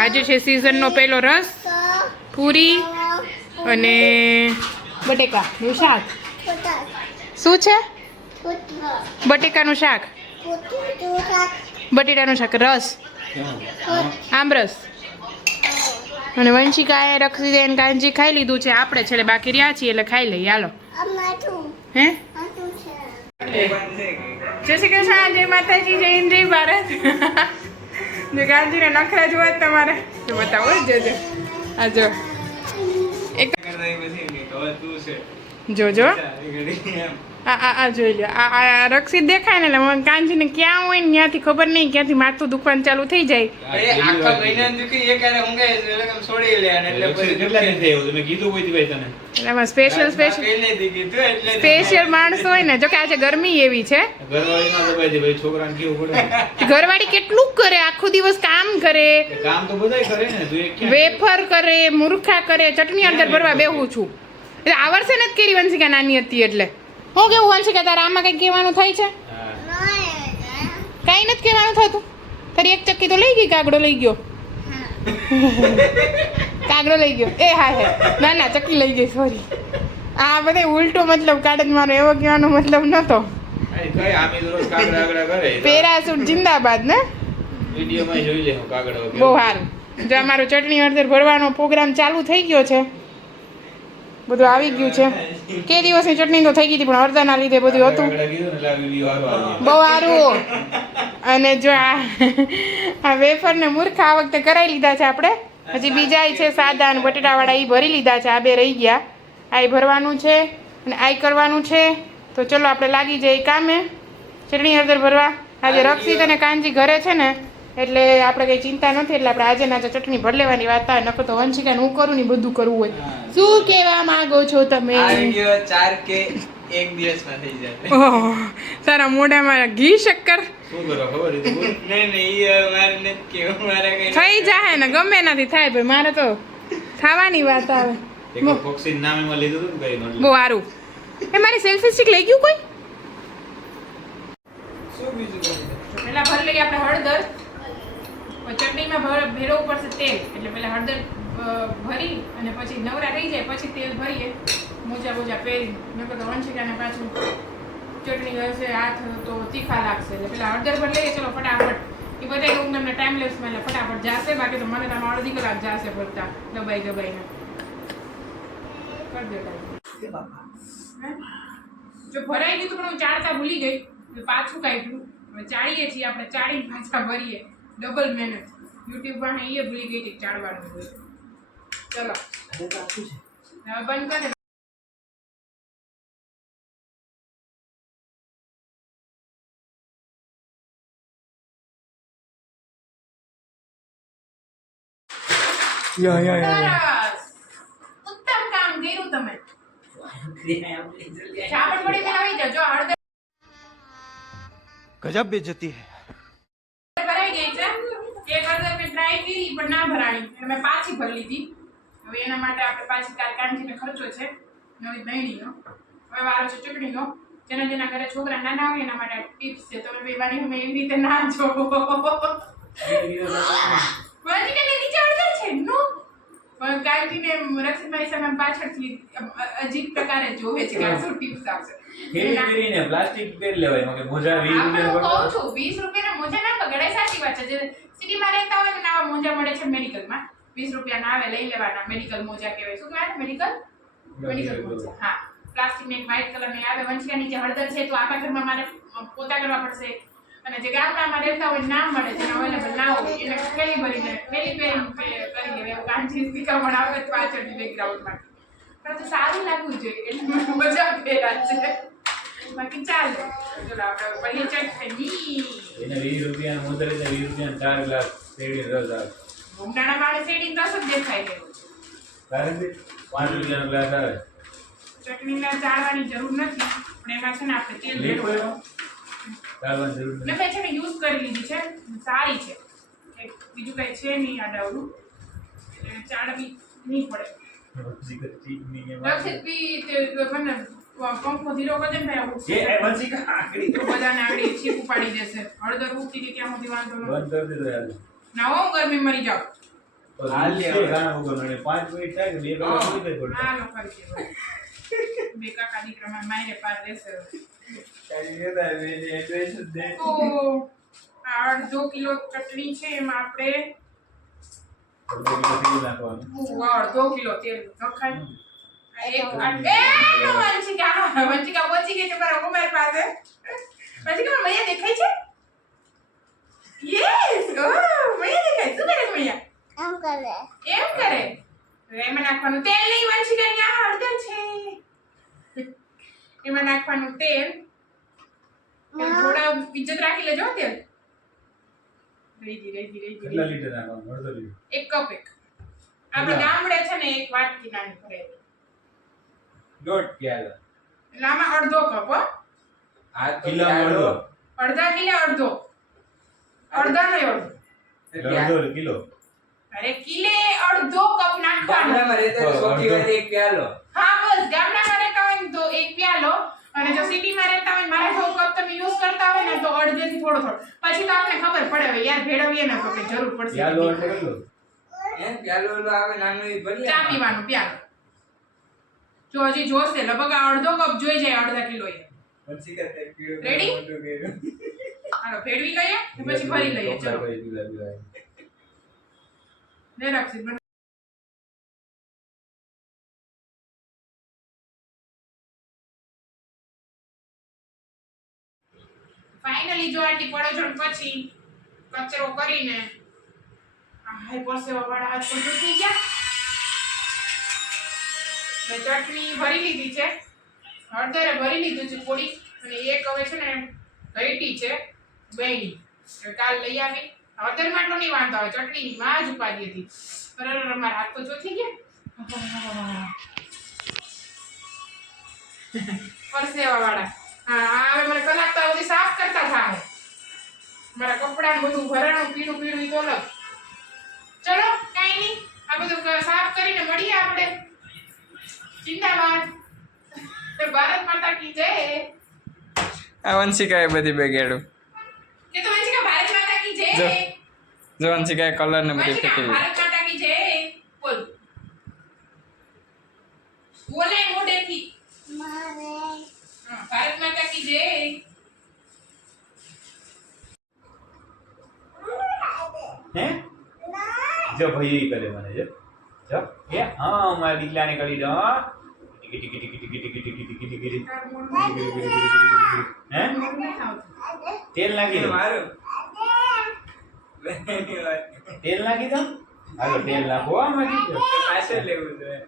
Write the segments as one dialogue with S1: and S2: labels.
S1: આજે છે સિઝનનો પહેલો રસ, પૂરી અને બટેકાનું શાક. શું છે? બટેકાનું શાક. બટેટાનું શાક, રસ. આમરસ અને વંશિકાએ રક્ષીદેન કાંજી ખાઈ લીધું છે. આપણે છેલ્લે બાકી રહ્યા છીએ એટલે ખાઈ લઈએ. હાલો. હે? જય શ્રી કૃષ્ણ, જય માતાજી, જય હિન્દ ભારત. જે ગાંધીને નખરા જોવા તમારે તો બતાવો જ જોજો. આ જો. એક જોજો. આ આ આ જોઈ લો આ આ રક્ષિત દેખાય ને એટલે મને કાંજીને ક્યાં હોય ને ત્યાંથી ખબર નહીં ક્યાંથી માથું દુખવાનું ચાલુ થઈ જાય.
S2: આખા મહિનાનું દુખી એક હારે ઊંઘે એટલે છોડી લે એટલે પછી
S3: કેટલા દિન થયા? એવું? તમે કીધું કોઈ ભાઈ તને?
S1: એટલે એમાં સ્પેશિયલ સ્પેશિયલ સ્પેશિયલ માણસ હોય ને જો કે આજે ગરમી એવી છે.
S3: ઘરવાળી
S1: કેટલું કરે આખો દિવસ કામ કરે.
S3: કામ તો બધાય કરે ને
S1: વેફર કરે મુરખા કરે ચટણી અંદર ભરવા બેહું છું. એટલે આ વર્ષે નથી કરી વંશિકા નાની હતી એટલે. હું કેવું વંશિકા તારા આમાં કઈ કહેવાનું થાય છે?
S3: કઈ
S1: કાંઈ નથી કહેવાનું થતું. તારી એક ચક્કી તો લઈ ગઈ કાગડો લઈ ગયો. કાગડો લઈ ગયો. એ હા હે. ના ના ચકી લઈ ગઈ સોરી આ બધે ઉલટો મતલબ કાઢે મારો એવો કહેવાનો મતલબ નહોતો
S3: અરે કઈ આમે તો રોજ કાગડા આગડા કરે
S1: પેરાસૂટ જિંદાબાદ ને. બહુ સારું જો અમારો ચટણી હળદર ભરવાનો પ્રોગ્રામ ચાલુ થઈ ગયો છે. બધું આવી ગયું છે. કે દિવસની ચટણી તો થઈ ગઈ હતી પણ અડધાના લીધે બધું હતું. બહુ સારું. અને જો આ આ વેફર ને મૂર્ખ આ વખતે કરાવી લીધા છે આપણે. હજી બીજા છે સાદા અને બટેટાવાળા એ ભરી લીધા છે આ બે રહી ગયા. આ ભરવાનું છે અને આ કરવાનું છે. તો ચલો આપણે લાગી જઈએ કામે. ચટણી હળદર ભરવા. આજે રક્ષિત અને કાનજી ઘરે છે ને એટલે આપણે કંઈ ચિંતા નથી એટલે આપણે આજે ના ચટણી ભર લેવાની વાત થાય નકર તો વંશિકા હું કરું ને બધું કરવું હોય. શું કહેવા માંગો છો તમે?
S2: ચાર કે એક દિવસમાં થઈ
S1: તારા મોઢામાં ઘી શક્કર. થઈ જાય ને ગમે નથી થાય ભાઈ મારે તો થવાની વાત આવે. બહુ સારું. એ મારી સેલ્ફી સ્ટિક લઈ ગયું કોઈ?
S2: શું
S1: પેલા ભરી લઈએ આપણે હળદર. ચટણીમાં ભર- ભેરવવું પડશે તેલ. એટલે પેલા હળદર ભરી અને પછી નવરા થઈ જાય પછી તેલ ભરીએ. મોજા મોજા પહેરી નકર તો વંશિકાને પાછું ચટણી હશે હાથ તો તીખા લાગશે. એટલે પેલા અડધર પર લઈએ ચલો ફટાફટ. એ બધા હું તમને ટાઈમ લેપ્સમાં એટલે ફટાફટ જાશે. બાકી તો મને તો આમાં અડધી કલાક જાશે ભરતા દબાઈ દબાઈને. કરી જો ભરાઈ ગયું તો પણ હું ચાળતા ભૂલી ગઈ. પાછું કાઢ્યું હવે ચાળીએ છીએ આપણે ચાળી પાછા ભરીએ. ડબલ મહેનત. યુટ્યુબમાં એ ભૂલી ગઈ હતી ચાળવાનું ચલો. હવે બંધ કરે યા યા યા ઉત્તમ કામ કર્યું તમે. ચાપડ પડી આવી જાવ હળદર
S4: ગજબ બેજતી હે.
S1: ભરાઈ ગઈ છે. એક હળદર મેં ટ્રાય કરી પણ ના ભરાણી. એટલે પાછી ભરી લીધી. હવે એના માટે આપણે પાછી કારખાનજીને ખર્ચો છે. નવી બહેણીનો હવે વારો છે ચૂંટણીનો. જેના જેના ઘરે છોકરા નાના હોય એના માટે ટીપ્સ છે. તમે બે વારી અમે એવી રીતે ના જો કાંજીને રક્ષિતભાઈ સામે પાછળથી અજીબ પ્રકારે જોવે છે કે આ શું ટિપ્સ આપશે.
S3: ફેરી કરીને પ્લાસ્ટિક બેર લેવાય કે મોજા વીસ
S1: આપણે હું કહું છું 20 રૂપિયાના મોજા ના બગડાય સાચી વાત છે. જે સિટીમાં રહેતા હોય ને આવા મોજા મળે છે મેડિકલમાં. વીસ રૂપિયાના આવે લઈ લેવાના. મેડિકલ મોજા કહેવાય. શું કહેવાય? મેડિકલ? મેડિકલ મોજા. હા. પ્લાસ્ટિકની એક વ્હાઈટ કલરની આવે વંશિકા નીચે હળદર છે તો આખા ઘરમાં મારે પોતા કરવા પડશે. અને જે ગામડામાં રહેતા હોય ના મળે જેને અવેલેબલ ના હોય એને પેલી ભરીને પેલી પેલી કરી દેવાય એવું કાંચી શીખવણ આવે તો બેકગ્રાઉન્ડમાં પણ તો સારું લાગવું જોઈએ એટલે મજા ફેરા છે. બાકી ચાલે. ચલો આપણે પલ્લી ચટણી.
S3: એને વીસ રૂપિયાનું મુદ્રે ને વીસ ચાર ગ્લાસ રસ આવે.
S1: રસ જ દેખાઈ ગયો
S3: કારણ કે પાંચ રૂપિયાનો ગ્લાસ આવે.
S1: ચટણીને ચાળવાની જરૂર નથી પણ એમાં છે ને આપણે તેલ ભેળવવાનું.
S3: ચાલવાની જરૂર નથી.
S1: મેં છે ને યુઝ કરી લીધી છે. સારી છે. બીજું કઈ છે નહીં આડાવડું એટલે ચાળવી નહીં પડે. રક્ષિત બી તે મને પંખો ધીરો કરી દે ને ભાઈ આવું.
S3: જે એ વંશિકા આકડી.
S1: તો બધાને આવડી છીપ ઉપાડી દેશે. હળદર ઉગતી કે ક્યાં સુધી વાંધો
S3: બંધ કરી દીધો યાર
S1: ના હું ગરમી મરી જાઉં.
S2: હાલ લે
S3: છે.
S2: હવે.
S3: ગાણા વગરનો મિનિટ થાય કે બે કલાક સુધી પડતા.
S1: આ લોકો કરી બે કાકા દીકરામાં માયરે પાર રહેશે
S2: તારી કહેતા હવે એને દે.
S1: તો આ અડધો કિલો ચટણી છે એમાં આપણે
S3: અડધો કિલો તેલ
S1: નખાય આ એક વંશિકા વંશિકા પહોંચી ગઈ છે મારા ઉમેર પાસે. વંશિકા મૈયા દેખાય છે? યસ ઓ મૈયા દેખાય. શું કરે મૈયા?
S5: આમ કરે.
S1: એમ કરે? એમાં નાખવાનું તેલ નહીં વંશિકા ત્યાં હળદર છે. એમાં નાખવાનું તેલ. થોડા ઇજ્જત રાખી લેજો તેલ. રેજી રેજી રેજી
S3: કેટલા લીટર નાખવાનું? અડધો લીટર?
S1: એક કપ એક. આપણે ગામડે છે ને એક વાટકી નાની ભરે
S2: દોઢ પ્યાલો.
S1: એટલે આમાં અડધો કપ હો.
S2: આ તો
S3: અડધો?
S1: અડધા? કિલો અડધો. અડધા નો અડધો.
S3: અડધો કિલો.
S1: અરે કિલે અડધો કપ નાખવાનો.
S2: ગામડામાં રહેતા સૌથી વધુ એક પ્યાલો.
S1: હા બસ ગામડામાં રહેતા હોય ને તો એક પ્યાલો. અને જો સિટીમાં રહેતા હોય મારા જેવો કપ તમે યુઝ કરતા હોય ને તો અડધેથી થોડો થોડો. પછી તો આપણે ખબર પડે હવે યાર ભેળવીએ ને તો કે જરૂર પડશે
S3: પ્યાલો એટલે કેટલો?
S2: એમ પ્યાલો એટલે આવે નાનો એ ભરી
S1: ચા પીવાનું પ્યાલો. જો હજી જોશે લગભગ આ અડધો કપ જોઈ જાય અડધા કિલો એ
S2: પછી કે તે પીળું? મોટું
S1: હાલો ફેરવી લઈએ પછી ભરી લઈએ? ચલો.
S3: ને દીધા
S1: ફાઇનલી જો આટલી પડોજણ પછી કચરો કરીને હાઈ પરસેવા વાળા હાથ તો થઈ ગયા. મેં ચટણી ભરી લીધી છે. હળદરે ભરી લીધું છે થોડી અને એક હવે છે ને ઘઈટી છે બેની કાલ લઈ આવી. હળદર માટલો નહીં વાંધો આવે ચટણી માં જ ઉપાડી હતી. બરાબર અમારા મારા હાથ તો ચોથી ગયા. પરસેવા વાળા હા હવે મને કલાક તો સુધી સાફ કરતા થાય મારા કપડા બધું ભરાણું પીળું ઈ તો અલગ. ચલો કાંઈ નહીં. આ બધું સાફ કરીને મળીએ આપણે. જિંદાબાદ. ભારત માતા કી જય.
S2: આ વંશિકાએ બધી બેગેડું
S1: કે તો વંશિકા ભારત માતા કી જય.
S2: જો. વંશિકાએ કલર ને બધી ફેંકી
S1: ભારત માતા કી જય બોલ બોલે મોઢેથી
S5: મારે
S1: હા, ભારત માતા કી જય
S3: હે? જો ભાઈ કરે મને જો. જો એ હા મારા દીકલાને કરી દો ટીકી ટીકી ટીકી ટીકી ટીકી ટીકી ટીકી ટીકી. હે. તેલ નાખી દો
S2: મારો.
S3: તેલ નાખી દો હાલો તેલ નાખો આમાં કીધું
S2: પાછળ લેવું જોઈએ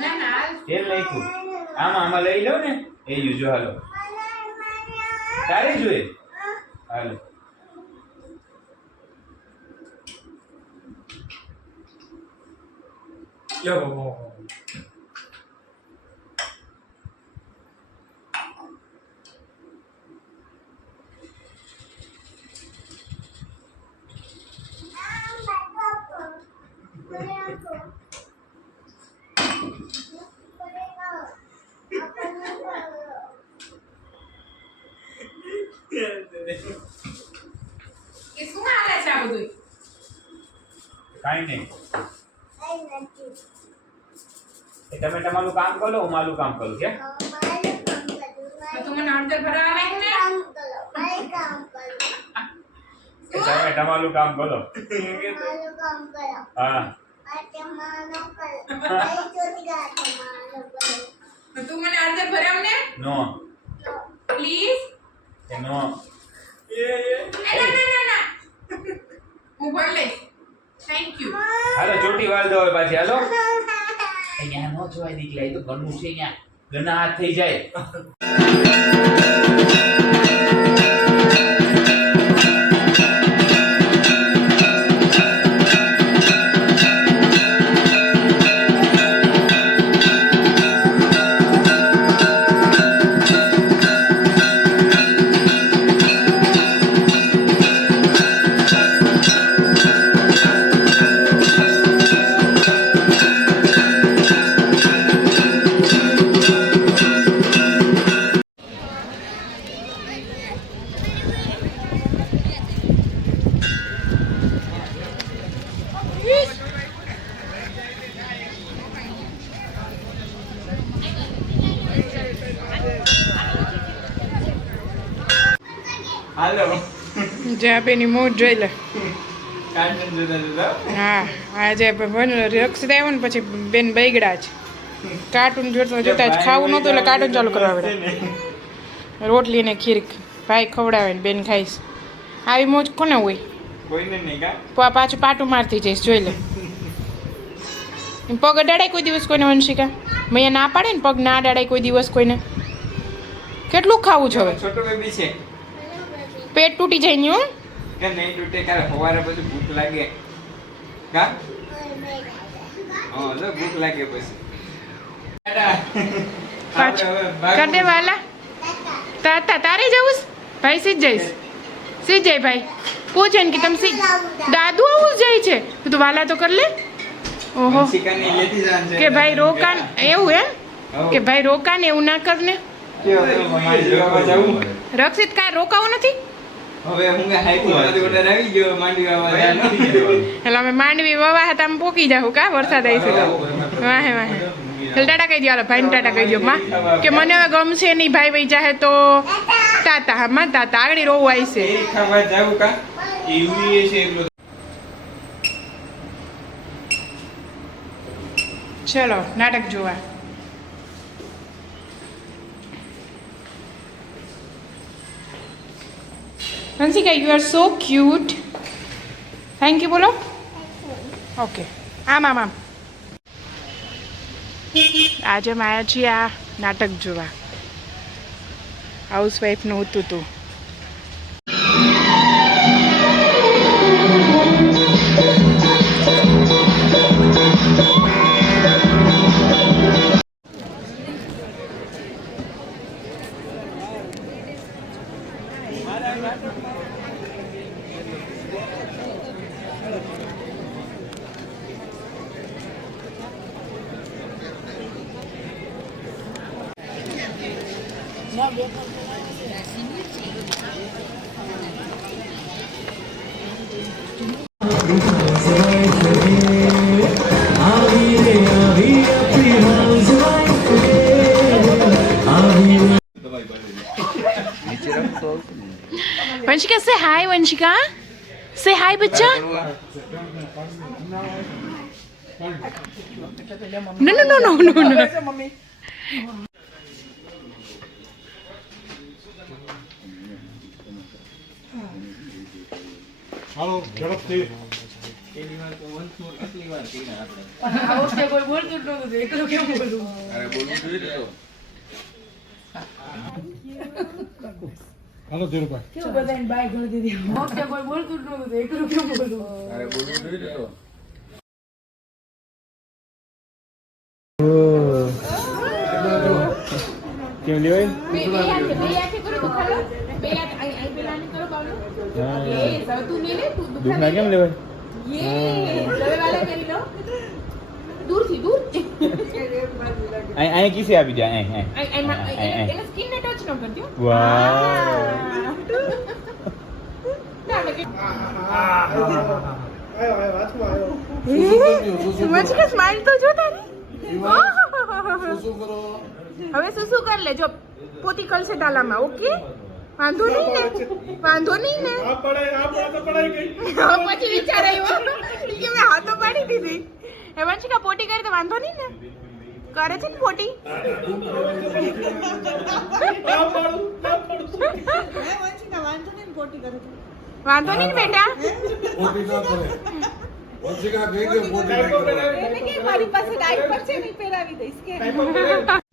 S1: ના ના.
S3: તેલ નાખ્યું. આમાં આમાં લઈ લો ને. એ યુજો જો હાલો. તારે જોઈએ. હાલો. લો
S1: એ શું હાલે છે આ બધું
S3: કાંઈ નહીં. એ તમે તમારું કામ કરો હું મારું કામ કરું કે
S1: તો તું ભરાવા લાગ ને?
S3: તમે તમારું કામ કરો. હા.
S1: તું મને અંદર ભરાવ ને.
S3: નો
S1: પ્લીઝ
S3: એ નો.
S1: ના ના ના ના હું ભર લઈશ થેન્ક યુ
S3: હાલો ચોટી વાળ દો હવે પાછી. હાલો. અહીંયા નો જોવાય દીકલા એ તો ઘરનું છે અહીંયા. ઘરના હાથ થઈ જાય.
S2: હાલો.
S1: જે આપેની મોજ જોઈ લે. હા આજે રક્ષ દેવો ને પછી બેન બૈગડા છે. કાર્ટૂન જોતા જોતા જ ખાવું નહોતું એટલે કાર્ટૂન ચાલુ કરવા પડે. રોટલી ને ખીર ભાઈ ખવડાવે ને બેન ખાઈશ આવી મોજ કોને હોય?
S2: કોઈને નહીં
S1: પાછું પાટું મારતી જઈશ જોઈ લે. પગ અડાડાય કોઈ દિવસ કોઈને વંશિકા? મેં ના પાડે ને પગ ના અડાડાય કોઈ દિવસ કોઈને? કેટલું ખાવું છે હવે?
S2: છોટો બેબી છે.
S1: પેટ તૂટી જાય ને
S2: કે નહીં તૂટે ક્યારે સવારે પછી ભૂખ લાગે. કા હા ભૂખ લાગે પછી.
S1: કર દે વાલા. તા તા તારે જવું? ભાઈ સીધ જઈશ. સીધ જાય ભાઈ. પૂછે ને કે તમે સીધ. દાદુ આવું જાય છે. તું વાલા તો કર લે. ઓહો. કે ભાઈ રોકાણ એવું એમ? કે ભાઈ રોકાણ એવું ના કર ને
S2: કેવો તો મારી જોવા જાવું.
S1: રક્ષિત કાંઈ રોકાવું નથી?
S2: હવે હું કે આવી ગયો માંડવી આવવા
S1: એટલે અમે માંડવી વવા હતા અમે પોકી જાવ કા વરસાદ આવી છે વાહે વાહે. એટલે ટાટા કહી દો હાલો ભાઈને ટાટા કહી દો માં. કે મને હવે ગમશે નહીં ભાઈ ભાઈ જાહે તો તાતા હા માં તાતા આગળ રોવું આવી છે.
S2: ખાવા જાવું કા?
S3: એવું છે
S1: ચલો નાટક જોવા. Hansika you are so cute thank you બોલો ઓકે આમ આમ આમ આજે માયા છીએ આ નાટક જોવા હાઉસવાઈફનું હતું તું વંશિકા સે હાય વંશિકા સે હાય બચ્ચા નો નો નો નો નો નો
S2: કેટલી વાર તો once more કેટલી વાર કર્યા આપણે અરે બોલવું જોઈએ ને તો. અરે બોલવું જોઈએ ને તો.
S3: કેમ લેવાય?
S1: બે બે હાથે બે હાથે કરો તો ખરો. બે હાથ અહીં અહીં પેલાને કરો બાવલો એ સૌ તું લે
S3: કેમ લેવાય?
S1: યે હવે વાલા કરી લો દૂરથી દૂર.
S3: અહીં અહીં કિસે આપી દે?
S1: સ્કિન ન કરજો
S3: વાહ
S1: સ્માઈલ તો જો તારી હવે શું શું કરી લેજો પોતી કરશે તાલામાં ઓકે વાંધો નહીં ને વાંધો નહીં ને હા, પછી વિચાર આવ્યો કે મેં હાથો પાડી દીધી એ વંશિકા પોટી કરી તો વાંધો નહીં ને કરે છે ને પોટી વાંધો નહીં ને બેટા
S5: મારી પાસે ડાયપર છે નહીં પહેરાવી દઈશ કે